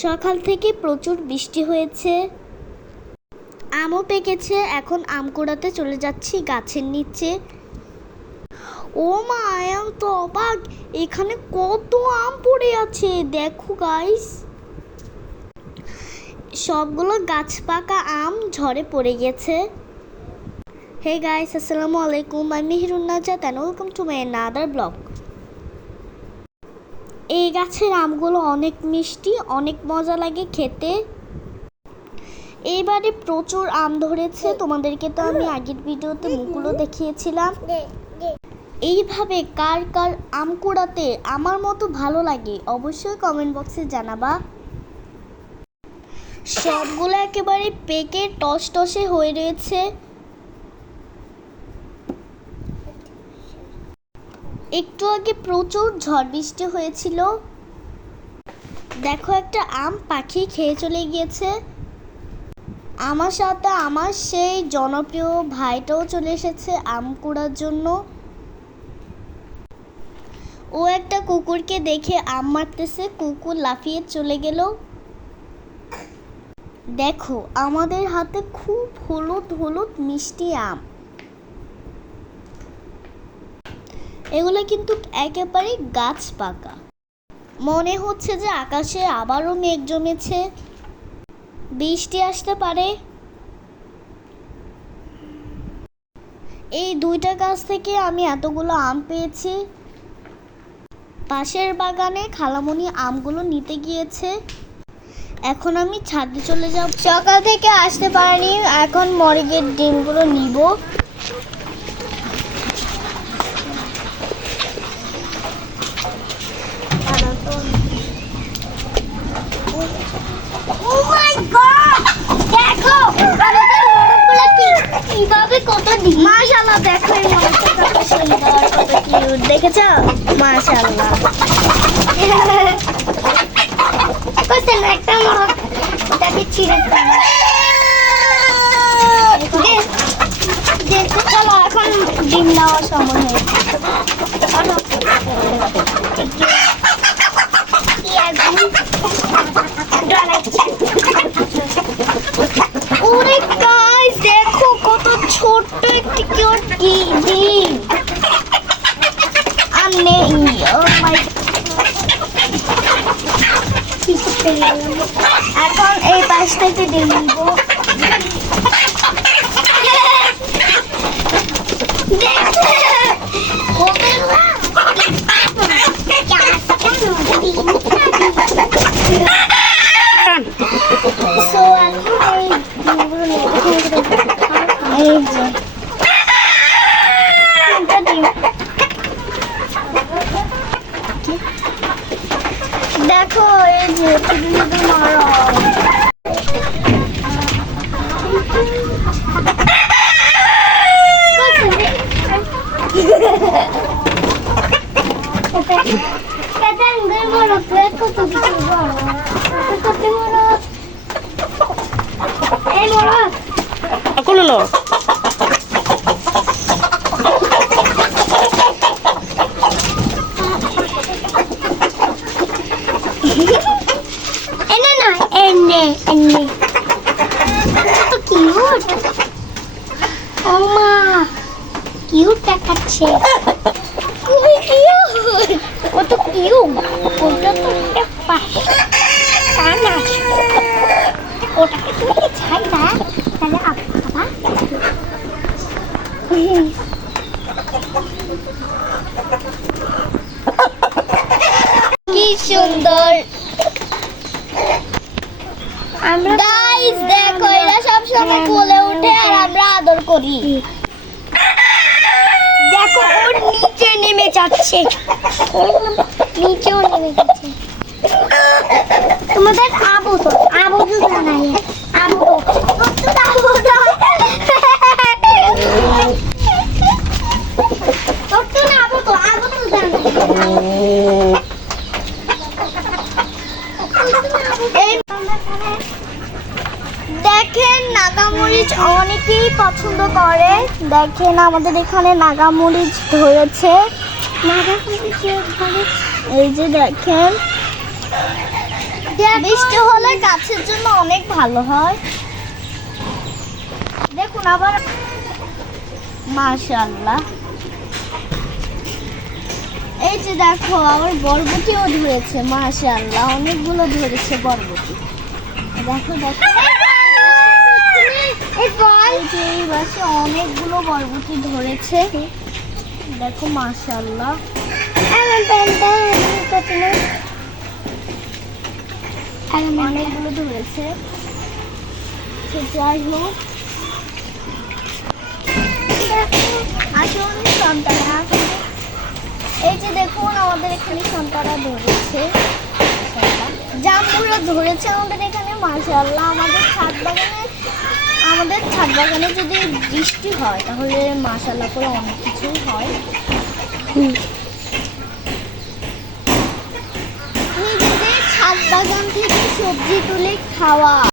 সকাল থেকে প্রচুর বৃষ্টি হয়েছে, আমও পেকেছে। এখন আম কুড়াতে চলে যাচ্ছি গাছের নিচে। ও মা, আম তো অবাক, এখানে কত আম পড়ে আছে দেখো গাইস। সবগুলো গাছ পাকা আম ঝড়ে পড়ে গেছে। হে গাইস, আসসালামু আলাইকুম, আমি Meherun Najat and welcome to my another blog. এই গাছের আমগুলো অনেক মিষ্টি, অনেক মজা লাগে খেতে। এইবারে প্রচুর আম ধরেছে, তোমাদেরকে তো আমি আগের ভিডিওতে মুখগুলো দেখিয়েছিলাম। এইভাবে কার কার আম কুড়াতে আমার মতো ভালো লাগে অবশ্যই কমেন্ট বক্সে জানাবা। সবগুলো একেবারে পেকে টসটসে হয়ে রয়েছে। একটু আগে প্রচুর ঝড় বৃষ্টি হয়েছিল। দেখো, একটা আম পাখি খেয়ে চলে গিয়েছে। আমার সাথে আমার সেই জনপ্রিয় ভাইটাও চলে এসেছে আম কুড়ার জন্য। ও একটা কুকুরকে দেখে আম মারতেছে, কুকুর লাফিয়ে চলে গেল। দেখো, আমাদের হাতে খুব হলুদ হলুদ মিষ্টি আম। এগুলো কিন্তু একেবারে গাছ পাকা। মনে হচ্ছে যে আকাশে আবারও মেঘ জমেছে, বৃষ্টি আসতে পারে। এই দুইটা গাছ থেকে আমি এতগুলো আম পেয়েছি। পাশের বাগানে খালামণি আমগুলো নিতে গিয়েছে। এখন আমি ছাদে চলে যাব। সকাল থেকে আসতে পারিনি, এখন মুরগির ডিমগুলো নিব। মাশাআল্লাহ, দেখো এই মোরগটা কত সুন্দর, কত কিউট, দেখেছো? মাশাআল্লাহ। কোথায় একটা মোরগ, ওটাকে ছিঁড়ে ফেলো। চলো, এখন ডিম নেওয়ার সময় হয়েছে। ওরে গাইস, দেখো কত ছোট্ট একটি কিউট ডিম। এখন এই পাশ থেকে ডিম নিব। দেখো, এই যে কিউট দেখাচ্ছে, খুবই কিউট, কত কিউট। ওটা তো একটা পাশে কান আছে, ওটাকে তুমি ছাই না, তাহলে আবার কি সুন্দর। আমরা গাইস দেখো, এরা সব সময় কোলে উঠে আর আমরা আদর করি। দেখো, ওর নিচে নেমে যাচ্ছে, নিচেও নেমে যাচ্ছে। তোমাদের আবু তো জানাই, আবু দেখেন, নাগামরিচ অনেকেই পছন্দ করে। দেখেন, আমাদের এখানে নাগামরিচ ধরেছে। এই যে দেখেন, বৃষ্টি হলে গাছের জন্য অনেক ভালো হয়। দেখুন আবার মাশাআল্লাহ, এই যে দেখো আবার বরবটিও ধরেছে। মাশাআল্লাহ, অনেকগুলো ধরেছে বরবটি। দেখো দেখো এই যে এই পাশে অনেকগুলো বরবটি ধরেছে। দেখো মাশাআল্লাহ, অনেকগুলো ধরেছে। তো যাই হোক, আসুন সন্তানরা, এই যে দেখুন আমাদের এখানে সন্তানরা ধরেছে, জামগুলো ধরেছে আমাদের এখানে। মাশাআল্লাহ, আমাদের ছাদ বাগানে যদি বৃষ্টি হয় তাহলে মাশাআল্লাহ করে অনেক কিছুই হয়। নিজেদের ছাদ বাগান থেকে সবজি তুলে খাওয়া।